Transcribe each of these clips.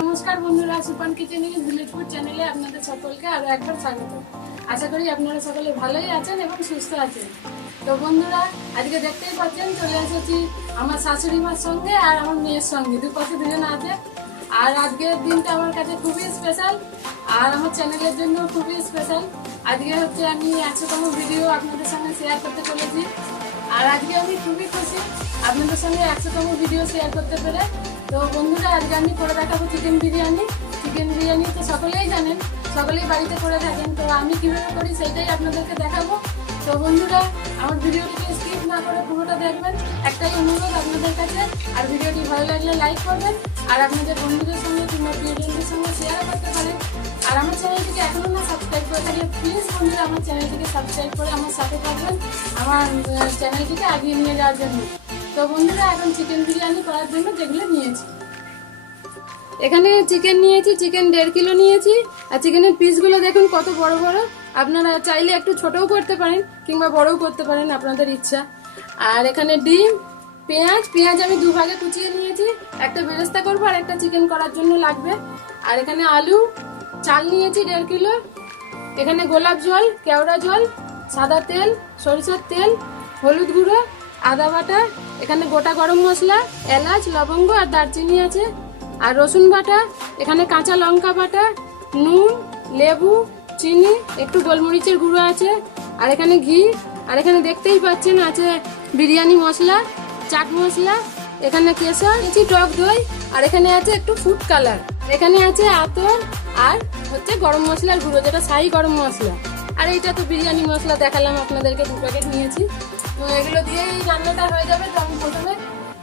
নমস্কার বন্ধুরা, সুপান kitchen village food চ্যানেলে আপনাদের সকলকে আরো একবার স্বাগত। আশা করি আপনারা সকলে ভালোই আছেন এবং সুস্থ আছেন। তো বন্ধুরা, আজকে দেখতেই পাচ্ছেন চলে এসেছি আমার শাশুড়ি মার সঙ্গে আর আমার মেয়ের সঙ্গে, দুপাশে দুজন আছে। আর আজকের দিনটা আমার কাছে খুবই স্পেশাল আর আমার চ্যানেলের জন্য খুবই স্পেশাল। আজকে হচ্ছে আমি 100তম ভিডিও আপনাদের সঙ্গে শেয়ার করতে চলেছি। আর আজকে আমি খুবই খুশি আপনাদের সঙ্গে 100তম ভিডিও শেয়ার করতে পেরে। তো বন্ধুরা, আজকে আমি করে দেখাবো চিকেন বিরিয়ানি। চিকেন বিরিয়ানি তো সকলেই জানেন, সকলেই বাড়িতে করে থাকেন। তো আমি কীভাবে করি সেটাই আপনাদেরকে দেখাবো। তো বন্ধুরা, আমার ভিডিওটিকে স্কিপ না করে পুরোটা দেখবেন, একটাই অনুরোধ আপনাদের কাছে। আর ভিডিওটি ভালো লাগলে লাইক করবেন আর আপনাদের বন্ধুদের সঙ্গে কিংবা প্রিয়জনদের সঙ্গে শেয়ার করতে পারেন। আর আমার চ্যানেলটিকে এখনও না সাবস্ক্রাইব করে থাকলে প্লিজ বন্ধুরা আমার চ্যানেলটিকে সাবস্ক্রাইব করে আমার সাথে থাকবেন আমার চ্যানেলটিকে এগিয়ে নিয়ে যাওয়ার জন্য। তো বন্ধুরা, এখন চিকেন বিরিয়ানি করার জন্য যেগুলো নিয়েছি, এখানে চিকেন নিয়েছি, চিকেন 1.5 কিলো নিয়েছি। আর চিকেনের পিসগুলো দেখুন কত বড় বড়। আপনারা চাইলে একটু ছোটও করতে পারেন কিংবা বড়ও করতে পারেন, আপনাদের ইচ্ছা। আর এখানে ডিম, পেঁয়াজ আমি দুভাগে কুচিয়ে নিয়েছি, একটা বেরেস্তা করবো আর একটা চিকেন করার জন্য লাগবে। আর এখানে আলু, চাল নিয়েছি 1.5 কিলো। এখানে গোলাপ জল, কেওড়া জল, সাদা তেল, সরিষার তেল, হলুদ গুঁড়ো, আদা বাটা, এখানে গোটা গরম মশলা, এলাচ, লবঙ্গ আর দারচিনি আছে। আর রসুন বাটা, এখানে কাঁচা লঙ্কা বাটা, নুন, লেবু, চিনি, একটু গোলমরিচের গুঁড়ো আছে। আর এখানে ঘি। আর এখানে দেখতেই পাচ্ছেন আছে বিরিয়ানি মশলা, চাট মশলা, এখানে কেশর, টক দই, আর এখানে আছে একটু ফুড কালার, এখানে আছে আতর আর হচ্ছে গরম মশলার গুঁড়ো, যেটা শাহি গরম মশলা। আর এইটা তো বিরিয়ানি মশলা দেখালাম আপনাদেরকে, 2 প্যাকেট নিয়েছি। তো এগুলো দিয়ে এই রান্নাটা হয়ে যাবে। তো আমি প্রথমে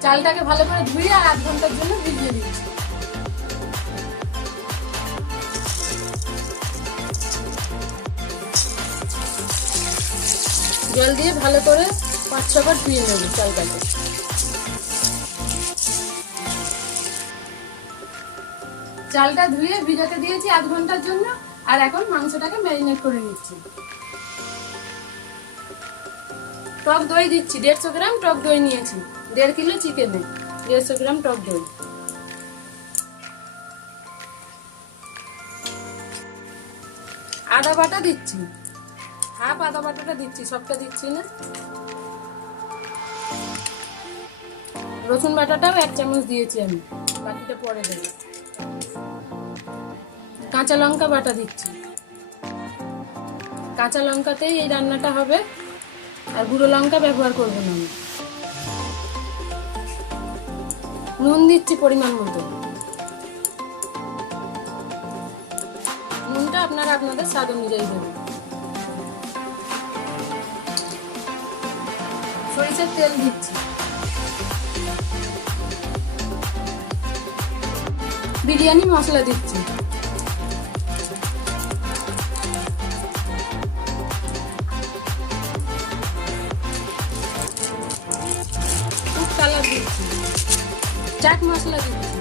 চালটাকে ভালো করে ধুয়ে আর 8 ঘন্টার জন্য ভিজিয়ে দিচ্ছি। জল দিয়ে ভালো করে 5-6 বার ধুয়ে নেব চালটাকে। চালটা ধুয়ে ভিজাতে দিয়েছি 8 ঘন্টার জন্য। আর এখন মাংসটাকে ম্যারিনেট করে নিচ্ছি। টক দই দিচ্ছি, 150 গ্রাম টক দই নিয়েছি। 1.5 কিলো চিকেনে 150 গ্রাম টক দই। আদা বাটা দিচ্ছি, হাফ আদা বাটাটা দিচ্ছি, সবটা দিচ্ছি না। রসুন বাটাটাও 1 চামচ দিয়েছি আমি, বাকিটা পরে দেব। কাঁচা লঙ্কা বাটা দিচ্ছি, কাঁচা লঙ্কাতেই এই রান্নাটা হবে, আর গুঁড়ো লঙ্কা ব্যবহার করবো না আমি। নুন দিচ্ছি পরিমাণ মতো, নুনটা আপনারা আপনাদের স্বাদ অনুযায়ী দেবেন। সরিষার তেল দিচ্ছি, বিরিয়ানি মশলা দিচ্ছি, ফুড কালার দিচ্ছি, চাট মশলা দিচ্ছি।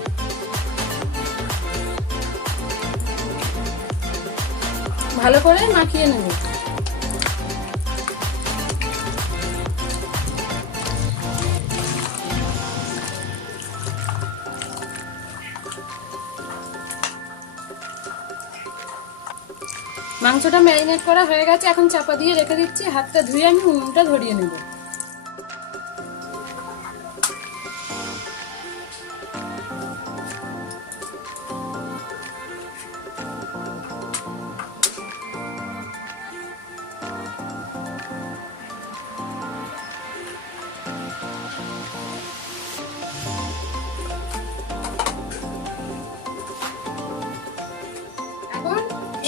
ভালো করে মাখিয়ে নেব। মাংসটা ম্যারিনেট করা হয়ে গেছে, এখন চাপা দিয়ে রেখে দিচ্ছি। হাতটা ধুয়ে আমি উনুনটা ধরিয়ে নেব।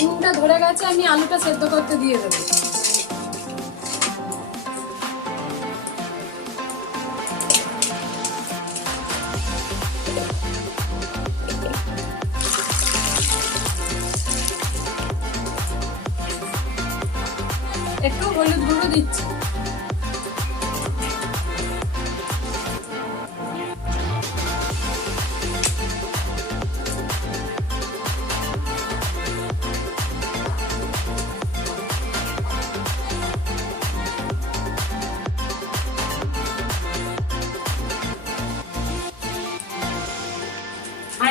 উনুনটা ধরে গেছে, আমি আলুটা সেদ্ধ করতে দিয়ে দেবো। একটু হলুদ গুঁড়ো দিচ্ছি,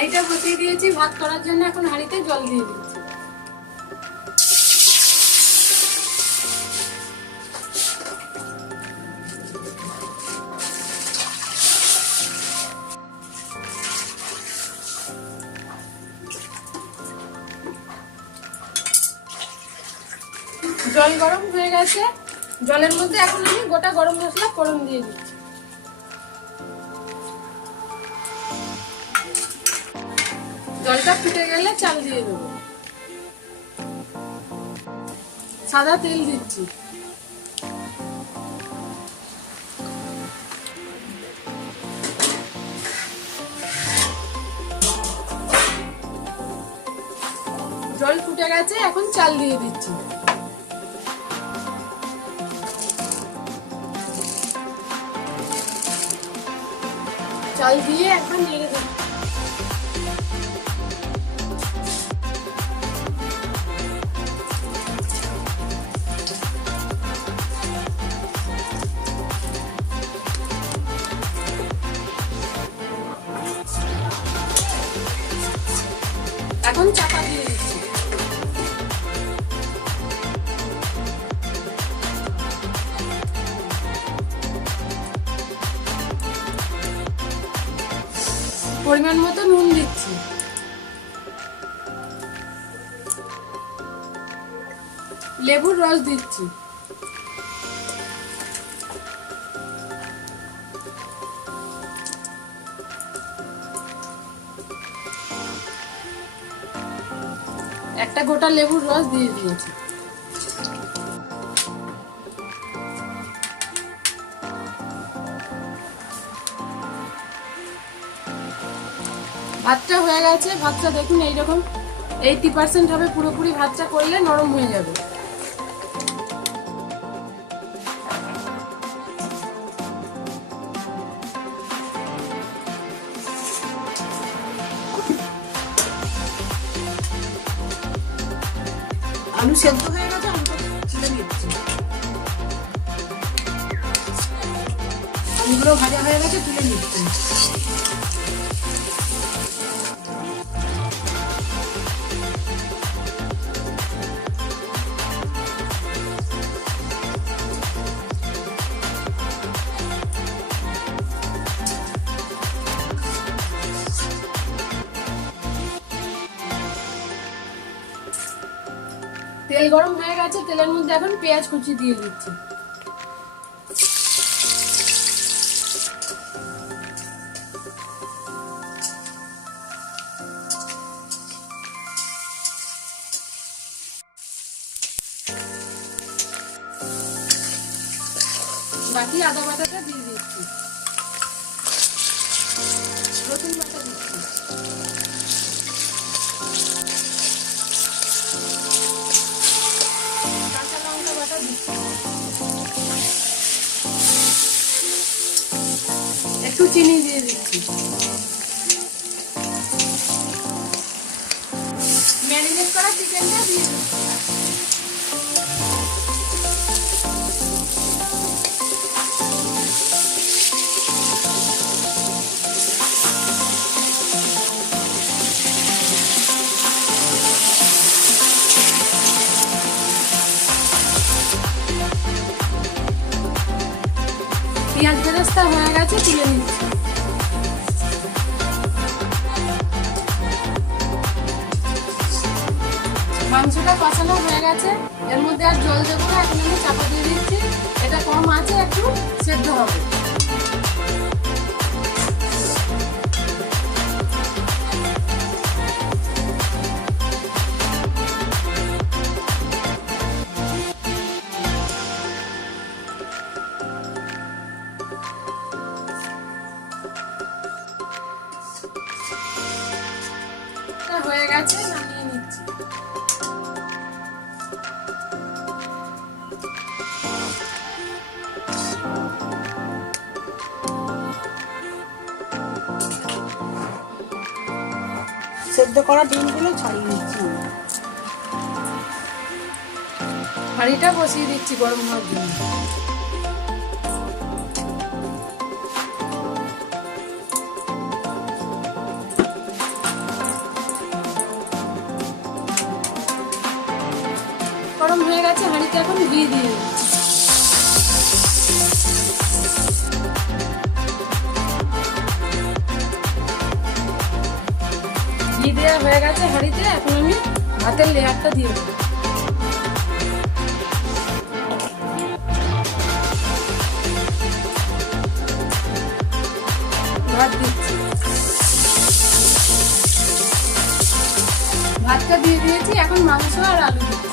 হাঁড়িটা বসিয়ে দিয়েছি ভাত করার জন্য, এখন হাঁড়িতে জল দিয়ে দিচ্ছি। জল গরম হয়ে গেছে, জলের মধ্যে এখন আমি গোটা গরম মশলা ফোড়ন দিয়ে দিচ্ছি। জলটা ফুটে গেলে চাল দিয়ে দেবো। সাদা তেল দিচ্ছি। জল ফুটে গেছে, এখন চাল দিয়ে দিচ্ছি। চাল দিয়ে এখন নেড়ে দেব। এখন চাপা দিয়ে দিচ্ছি। পরিমাণ মতো নুন দিচ্ছি। লেবুর রস দিচ্ছি। একটা গোটা লেবুর রস দিয়ে দিয়েছি। ভাতটা হয়ে গেছে। ভাতটা দেখুন এইরকম 80% হবে, পুরোপুরি ভাতটা করলে নরম হয়ে যাবে। আলু সেদ্ধ হয়ে গেছে, আলুটা তুলে নিচ্ছি। আলুগুলো ভাজা হয়ে গেছে, তুলে নিচ্ছি। তেল গরম হয়ে গেছে, তেলের মধ্যে এখন পেঁয়াজ কুচি দিয়ে দিচ্ছি। বাকি আদা বাটাটা দিয়ে দিচ্ছি। রসুন বাটা দিচ্ছি। কাঁচা লঙ্কা বাটা দিচ্ছি। একটু চিনি দিয়ে দিচ্ছি। ম্যারিনেট করা চিকেনটা দিয়ে দিচ্ছি। পেঁয়াজ বেরেস্তা হয়ে গেছে, তুলে নিচ্ছি। মাংসটা কষানো হয়ে গেছে, এর মধ্যে আর জল দেবো না, এখন আমি চাপা দিয়ে দিচ্ছি। এটা কম আছে, একটু সেদ্ধ হবে। হয়ে গেছে, নামিয়ে নিচ্ছি। সেদ্ধ করা ডিমগুলো ছাড়িয়ে নিচ্ছি। হাঁড়িটা বসিয়ে দিচ্ছি গরম হওয়ার জন্য। হয়ে গেছে, হাঁড়িতে এখন ঘি দিয়ে ঘি দেওয়া হয়ে গেছে হাঁড়িতে। এখন আমি ভাতের লেয়ারটা দিয়ে দেবো। ভাত দিচ্ছি, ভাতটা দিয়ে দিয়েছি। এখন মাংস আর আলু দিচ্ছি।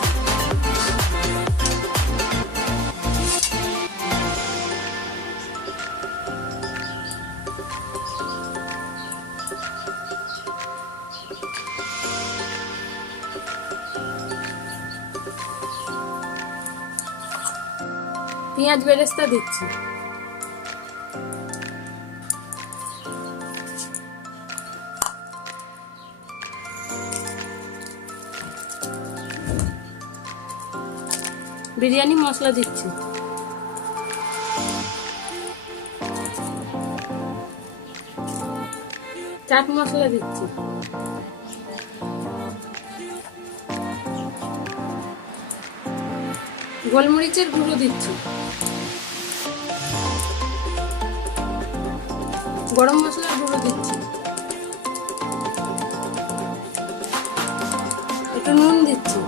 পেঁয়াজ বেরেস্তা দিচ্ছি। বিরিয়ানি মশলা দিচ্ছি। চাট মশলা দিচ্ছি। গোলমরিচের গুঁড়ো দিচ্ছি। গরম মশলার গুঁড়ো দিচ্ছি। একটু নুন দিচ্ছি।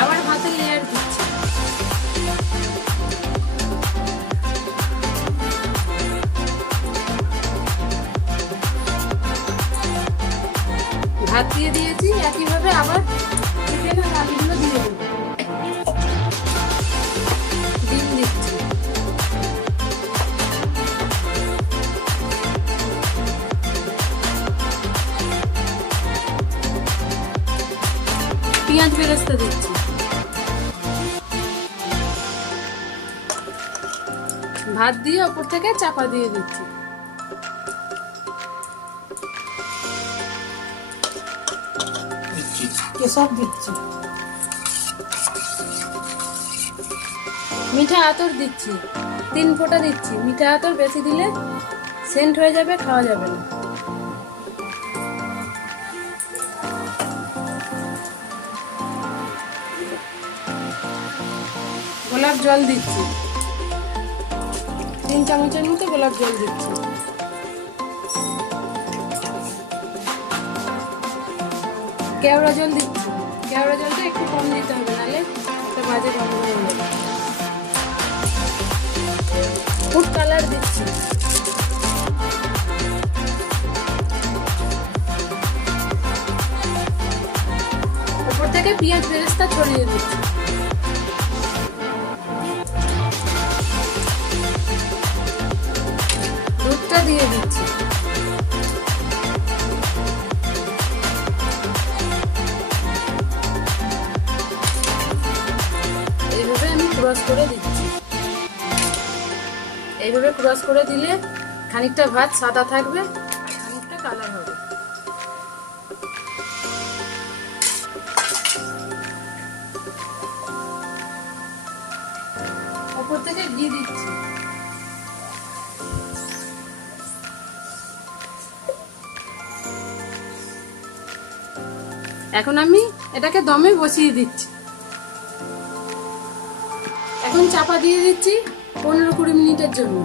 আবার ভাতের লেয়ার দিচ্ছি। ভাত দিয়ে দিয়েছি। একইভাবে আবার চিকেনের আলুগুলো দিয়ে দেবো। ডিম দিচ্ছি। পেঁয়াজ বেরেস্তা দিচ্ছি। ভাত দিয়ে ওপর থেকে চাপা দিয়ে দিচ্ছি। কেশর দিচ্ছি। মিঠা আতর দিচ্ছি। 3 ফোঁটা দিচ্ছি। মিঠা আতর বেশি দিলে সেন্ট হয়ে যাবে, খাওয়া যাবে না। গোলাপ জল দিচ্ছি। 3 চামচের মতো গোলাপ জল দিচ্ছি। কেওড়া জল দিচ্ছি। কেওড়া জলটা একটু কম দিতে হবে, নাহলে একটা বাজে গন্ধ হয়ে যাবে। ফুড কালার দিচ্ছি। উপর থেকে পেঁয়াজ বেরেস্তা ছড়িয়ে দিচ্ছি। দুধটা দিয়ে দিচ্ছি। এইভাবে আমি ক্রস করে দিচ্ছি। এইভাবে ক্রস করে দিলে খানিকটা ভাত সাদা থাকবে আর খানিকটা কালার হবে। উপর থেকে ঘি দিচ্ছি। এখন আমি এটাকে দমে বসিয়ে দিচ্ছি। এখন চাপা দিয়ে দিচ্ছি 15-20 মিনিটের জন্য।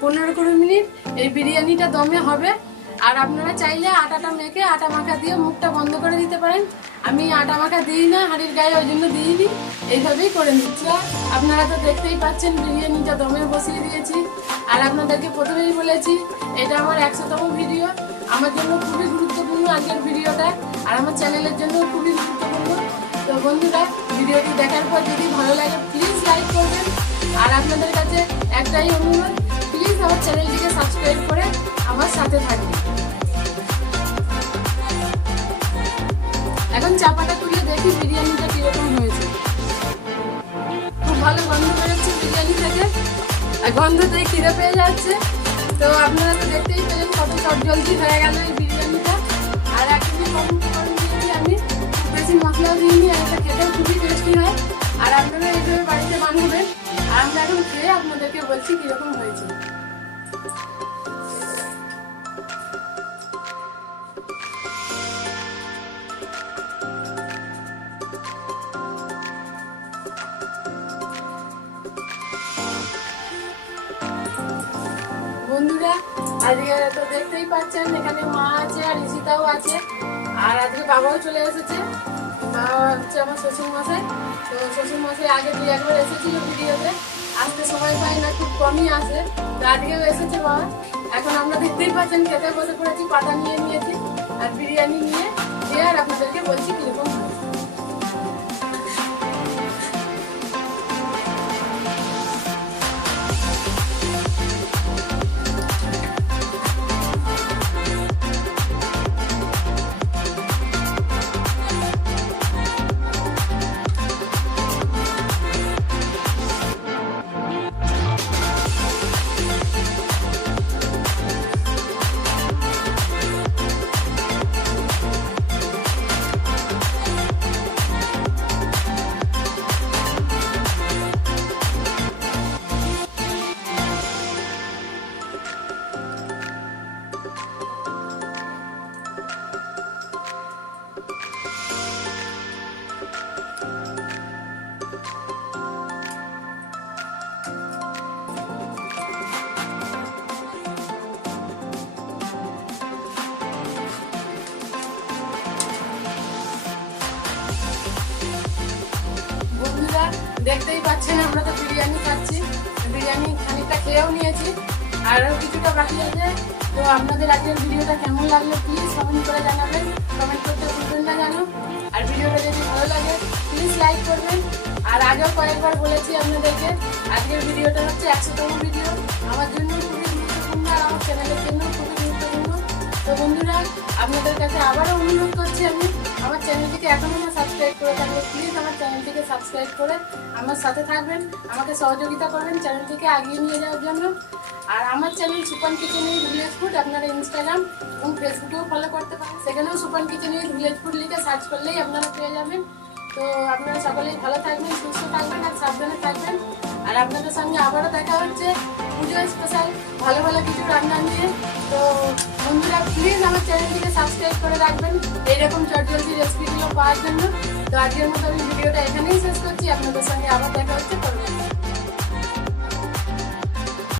15-20 মিনিট এই বিরিয়ানিটা দমে হবে। আর আপনারা চাইলে আটাটা মেখে আটা মাখা দিয়ে মুখটা বন্ধ করে দিতে পারেন। আমি আটা মাখা দিই না হাঁড়ির গায়ে, ওই জন্য দিইনি। এইভাবেই করে নিচ্ছি। আর আপনারা তো দেখতেই পাচ্ছেন বিরিয়ানিটা দমে বসিয়ে দিয়েছি। আর আপনাদেরকে প্রথমেই বলেছি এটা আমার 100তম ভিডিও। আমার জন্য খুবই গুরুত্বপূর্ণ আজকের ভিডিওটা, আর আমার চ্যানেলের জন্য খুবই গুরুত্বপূর্ণ। তো বন্ধুরা, ভিডিওটি দেখার পর যদি ভালো লাগে প্লিজ লাইক করবেন। আর আপনাদের কাছে একটাই অনুরোধ, প্লিজ আমার চ্যানেলটিকে সাবস্ক্রাইব করে আমার সাথে থাকবেন। এখন চাপাটা তুলে দেখি বিরিয়ানিটা কিরকম হয়েছে। খুব ভালো গন্ধ বেরোচ্ছে বিরিয়ানি থেকে, আর গন্ধতেই খিদে পেয়ে যাচ্ছে। তো আপনারা তো দেখতেই পেলেন কত চটজলদি হয়ে গেল এই বিরিয়ানিটা। আর একদমই কম উপকরণ দিয়েছি আমি, খুব বেশি মশলাও দিইনি। আর এটা খেতেও খুবই টেস্টি হয়। আর আপনারা এইভাবে বাড়িতে বানাবেন। আর আমরা এখন খেয়ে আপনাদেরকে বলছি কিরকম হয়েছে। আজকে তো দেখতেই পাচ্ছেন এখানে মা আছে আর ঋষিতাও আছে, আর আজকে বাবাও চলে এসেছে। বাবা হচ্ছে আমার শ্বশুর মশাই। তো শ্বশুর মশাই আগে 2-1 বার এসেছিল ভিডিওতে, আসতে সময় পাই না, খুব কমই আসে। তো আজকেও এসেছে বাবা। এখন আমরা দেখতেই পাচ্ছেন খেতে বসে পড়েছি, পাতা নিয়ে নিয়েছি আর বিরিয়ানি নিয়ে দিয়ে, আর আপনাদেরকে বলছি কিরকম হয়েছে। বন্ধুরা দেখতেই পাচ্ছেন আমরা তো বিরিয়ানি খাচ্ছি, বিরিয়ানি খানিকটা খেয়েও নিয়েছি, আরও কিছুটা বাকি আছে। তো আপনাদের আজকের ভিডিওটা কেমন লাগলো প্লিজ কমেন্ট করে জানাবেন, কমেন্ট করতে ভুলবেন না জানো। আর ভিডিওটা যদি ভালো লাগে প্লিজ লাইক করবেন। আর আগেও কয়েকবার বলেছি আপনাদেরকে, আজকের ভিডিওটা হচ্ছে 100তম ভিডিও, আমার জন্য খুবই গুরুত্বপূর্ণ আর আমার চ্যানেলের জন্য খুবই গুরুত্বপূর্ণ। তো বন্ধুরা আপনাদের কাছে আবারও অনুরোধ করছি, আমি আমার চ্যানেলটিকে এখনও না সাবস্ক্রাইব করে থাকলে প্লিজ আমার চ্যানেলটিকে সাবস্ক্রাইব করে আমার সাথে থাকবেন, আমাকে সহযোগিতা করবেন চ্যানেলটিকে এগিয়ে নিয়ে যাওয়ার জন্য। আর আমার channel Supan kitchen with village food, আপনারা ইনস্টাগ্রাম এবং ফেসবুকেও ফলো করতে পারেন, সেখানেও Supan kitchen with village food লিখে সার্চ করলেই আপনারা পেয়ে যাবেন। তো আপনারা সকলেই ভালো থাকবেন, সুস্থ থাকবেন আর সাবধানে থাকবেন। আর আপনাদের সঙ্গে আবারও দেখা হচ্ছে পুজো স্পেশাল ভালো ভালো কিছু রান্না নিয়ে। তো বন্ধুরা প্লিজ আমার চ্যানেলটিকে সাবস্ক্রাইব করে রাখবেন এইরকম চটজলদি রেসিপিগুলো পাওয়ার জন্য। তো আজকের মতো আমি ভিডিওটা এখানেই শেষ করছি, আপনাদের সঙ্গে আবার দেখা হচ্ছে